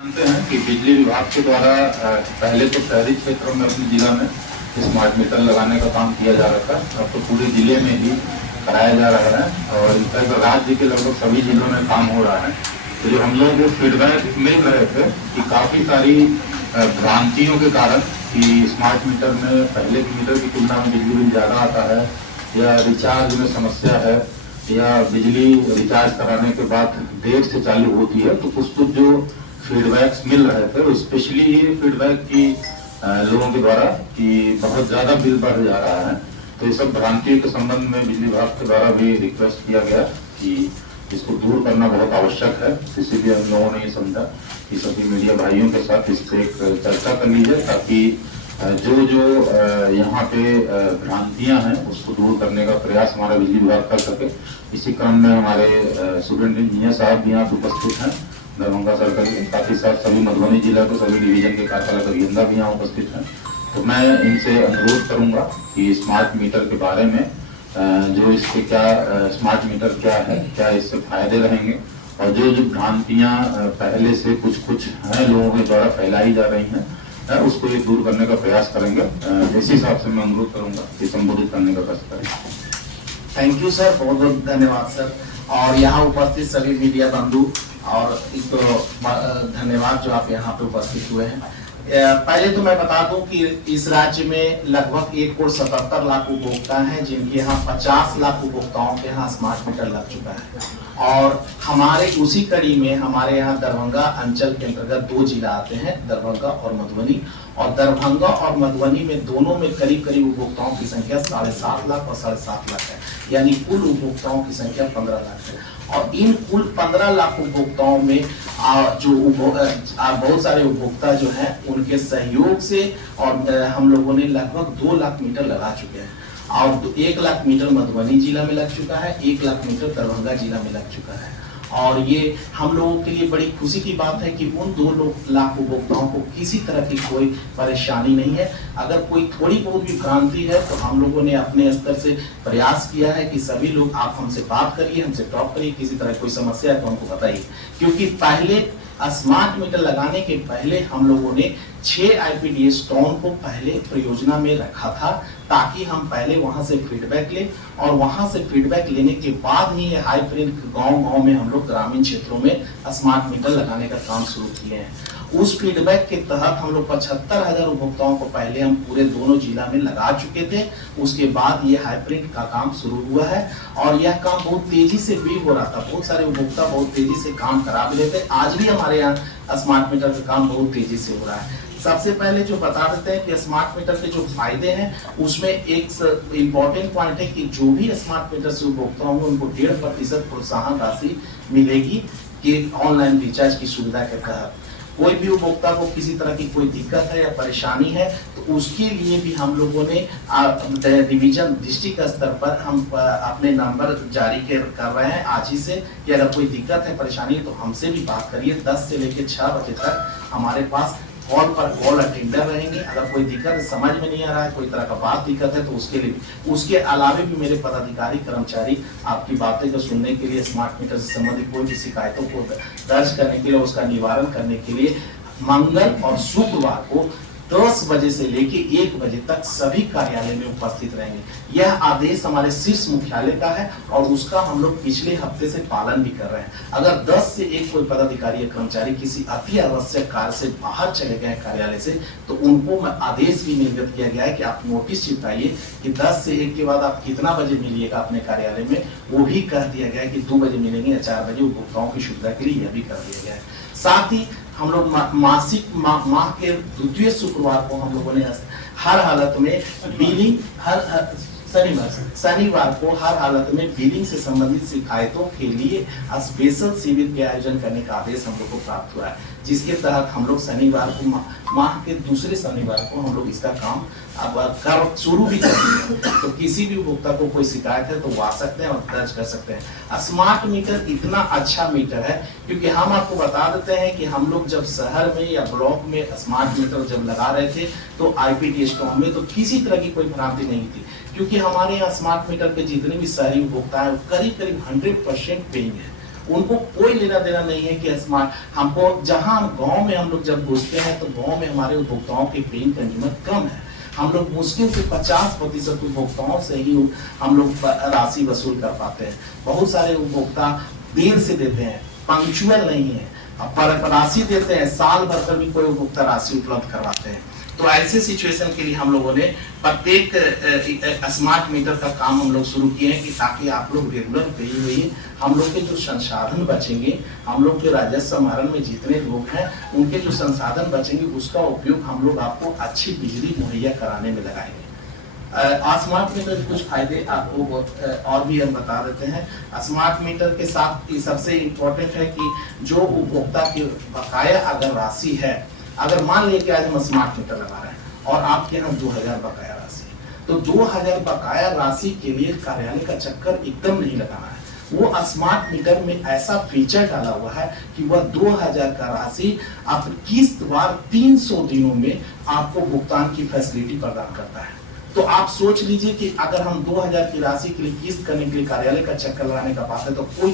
जानते हैं कि बिजली विभाग के द्वारा पहले तो शहरी क्षेत्रों में अपने जिला में स्मार्ट मीटर लगाने का काम किया जा रहा था। अब तो पूरे जिले में ही कराया जा रहा है और इनफैक्ट राज्य के लगभग सभी जिलों में काम हो रहा है। तो जो हम लोग फीडबैक मिल रहे थे कि काफ़ी सारी भ्रांतियों के कारण कि स्मार्ट मीटर में पहले के मीटर की तुलना में बिजली बिल ज़्यादा आता है या रिचार्ज में समस्या है या बिजली रिचार्ज कराने के बाद देर से चालू होती है, तो कुछ जो फीडबैक्स मिल रहे थे वो स्पेशली ये फीडबैक की लोगों के द्वारा कि बहुत ज़्यादा बिल बढ़ जा रहा है। तो ये सब भ्रांतियों के संबंध में बिजली विभाग के द्वारा भी रिक्वेस्ट किया गया कि इसको दूर करना बहुत आवश्यक है। इसीलिए हम लोगों ने ये समझा कि सभी मीडिया भाइयों के साथ इस पर एक चर्चा कर लीजिए ताकि जो यहाँ पे भ्रांतियाँ हैं उसको दूर करने का प्रयास हमारा बिजली विभाग कर सके। इसी क्रम में हमारे स्टूडेंट इंजीनियर साहब भी यहाँ उपस्थित हैं दरभंगा सर्कल के, साथ ही साथ सभी मधुबनी जिला के सभी डिवीजन के कार्यपालक अभियंता भी यहाँ उपस्थित हैं। तो मैं इनसे अनुरोध करूंगा कि स्मार्ट मीटर के बारे में जो इसके क्या स्मार्ट मीटर क्या है, क्या इससे फायदे रहेंगे और जो भ्रांतियाँ पहले से कुछ हैं लोगों के द्वारा फैलाई जा रही हैं उसको ये दूर करने का प्रयास करेंगे। इसी हिसाब से मैं अनुरोध करूंगा कि संबोधित करने का प्रयास करें। थैंक यू सर, बहुत बहुत धन्यवाद सर। और यहाँ उपस्थित सभी मीडिया बंधु और एक तो धन्यवाद जो आप यहाँ पे उपस्थित हुए हैं। पहले तो मैं बता दूं कि इस राज्य में लगभग 1,77,00,000 उपभोक्ता हैं जिनके यहाँ 50 लाख उपभोक्ताओं के यहाँ स्मार्ट मीटर लग चुका है। और हमारे उसी कड़ी में हमारे यहाँ दरभंगा अंचल के अंतर्गत 2 जिला आते हैं, दरभंगा और मधुबनी। और दरभंगा और मधुबनी में दोनों में करीब करीब उपभोक्ताओं की संख्या 7.5 लाख और 7.5 लाख है, यानी कुल उपभोक्ताओं की संख्या 15 लाख है। और इन कुल 15 लाख उपभोक्ताओं में जो बहुत सारे उपभोक्ता जो हैं उनके सहयोग से और हम लोगों ने लगभग 2 लाख मीटर लगा चुके हैं। और 1 लाख मीटर मधुबनी जिला में लग चुका है, 1 लाख मीटर दरभंगा जिला में लग चुका है। और ये हम लोगों के लिए बड़ी खुशी की बात है कि उन 2 लाख उपभोक्ताओं को किसी तरह की कोई परेशानी नहीं है। अगर कोई थोड़ी बहुत भी भ्रांति है तो हम लोगों ने अपने स्तर से प्रयास किया है कि सभी लोग आप हमसे बात करिए, हमसे टॉक करिए, किसी तरह कोई समस्या है तो हमको बताइए। क्योंकि पहले स्मार्ट मीटर लगाने के पहले हम लोगों ने 6 IPDS टाउन को पहले परियोजना में रखा था ताकि हम पहले वहां से फीडबैक लें और वहां से फीडबैक लेने के बाद ही ये हाई फ्रेंड गांव-गांव में हम लोग ग्रामीण क्षेत्रों में स्मार्ट मीटर लगाने का काम शुरू किए हैं। उस फीडबैक के तहत हम लोग 75,000 उपभोक्ताओं को पहले हम पूरे दोनों जिला में लगा चुके थे। उसके बाद ये हाइब्रिड का काम शुरू हुआ है और यह काम बहुत तेजी से भी हो रहा था। बहुत सारे उपभोक्ता बहुत तेजी से काम करा भी लेते। आज भी हमारे यहाँ स्मार्ट मीटर का काम बहुत तेजी से हो रहा है। सबसे पहले जो बता देते हैं कि स्मार्ट मीटर के जो फायदे हैं उसमें एक इम्पॉर्टेंट पॉइंट है कि जो भी स्मार्ट मीटर से उपभोक्ता होंगे उनको 1.5% प्रोत्साहन राशि मिलेगी कि ऑनलाइन रिचार्ज की सुविधा के तहत। कोई भी उपभोक्ता को किसी तरह की कोई दिक्कत है या परेशानी है तो उसके लिए भी हम लोगों ने डिवीजन डिस्ट्रिक्ट स्तर पर हम अपने नंबर जारी कर रहे हैं आज ही से कि अगर कोई दिक्कत है परेशानी है तो हमसे भी बात करिए। 10 से लेकर 6 बजे तक हमारे पास कॉल पर कॉल अटेंडर रहेंगे। अगर कोई दिक्कत है, समझ में नहीं आ रहा है, कोई तरह का बात दिक्कत है तो उसके लिए भी, उसके अलावा भी मेरे पदाधिकारी कर्मचारी आपकी बातें को सुनने के लिए, स्मार्ट मीटर से संबंधित कोई भी शिकायतों को दर्ज करने के लिए, उसका निवारण करने के लिए मंगल और शुक्रवार को 10 बजे से लेके 1 बजे तक सभी कार्यालय में उपस्थित रहेंगे। यह आदेश हमारे शीर्ष मुख्यालय का है और उसका हम लोग पिछले हफ्ते से पालन भी कर रहे हैं। अगर 10 से 1 कोई पदाधिकारी या कर्मचारी किसी अति आवश्यक कार्य से बाहर चले गए कार्यालय से तो उनको आदेश भी निर्गत किया गया है कि आप नोटिस चिपकाइए कि 10 से 1 के बाद आप कितना बजे मिलिएगा अपने कार्यालय में। वो भी कह दिया गया है कि 2 बजे मिलेंगे या 4 बजे। उपभोक्ताओं की सुविधा के लिए यह भी कर दिया गया है। साथ ही हम लोग माह के द्वितीय शुक्रवार को हम लोगों ने हर हालत में बिलिंग शनिवार को हर हालत में बिलिंग से संबंधित शिकायतों के लिए स्पेशल शिविर के आयोजन करने का आदेश हम लोग को प्राप्त हुआ है, जिसके तहत हम लोग शनिवार को माह के दूसरे शनिवार को हम लोग इसका काम अब शुरू भी कर दिए हैं। तो किसी भी उपभोक्ता को कोई शिकायत है तो वो आ सकते हैं और दर्ज कर सकते हैं। स्मार्ट मीटर इतना अच्छा मीटर है क्योंकि हम आपको बता देते हैं कि हम लोग जब शहर में या ब्लॉक में स्मार्ट मीटर जब लगा रहे थे तो IPDS टाउन में तो किसी तरह की कोई भ्रांति नहीं थी, क्योंकि हमारे यहाँ स्मार्ट मीटर के जितने भी शहरी उपभोक्ता है करीब करीब 100% पेइंग है। उनको कोई लेना देना नहीं है कि स्मार्ट हमको, जहां गांव में हम लोग जब घुसते हैं तो गांव में हमारे उपभोक्ताओं के पेइंग कंज्यूमर कम है। हम लोग मुश्किल से 50% उपभोक्ताओं से ही हम लोग राशि वसूल कर पाते हैं। बहुत सारे उपभोक्ता देर से देते हैं, पंक्चुअल नहीं है, पर राशि देते हैं, साल भर पर भी कोई उपभोक्ता राशि उपलब्ध करवाते हैं। तो ऐसे सिचुएशन के लिए हम लोगों ने प्रत्येक स्मार्ट मीटर का काम हम लोग शुरू किए हैं कि ताकि आप लोग रेगुलर पे हुई, हम लोग के जो संसाधन बचेंगे, हम लोग के राजस्व समाहरण में जितने लोग हैं उनके जो संसाधन बचेंगे उसका उपयोग हम लोग आपको अच्छी बिजली मुहैया कराने में लगाएंगे। स्मार्ट मीटर के कुछ फायदे आपको और भी हम बता देते हैं। स्मार्ट मीटर के साथ ये सबसे इम्पोर्टेंट है कि जो उपभोक्ता की बकाया अगर राशि है, अगर मान लिया कि आज हम स्मार्ट मीटर लगा रहे हैं और आपके यहाँ 2000 बकाया राशि है, तो 2000 बकाया राशि के लिए कार्यालय का चक्कर एकदम नहीं लगाना है। वो स्मार्ट मीटर में ऐसा फीचर डाला हुआ है कि वह 2000 का राशि आप किस्तवार 300 दिनों में आपको भुगतान की फैसिलिटी प्रदान करता है। तो आप सोच लीजिए कि अगर हम 2000 की राशि के लिए किस्त करने के लिए कार्यालय का चक्कर लगाने का बात है तो कोई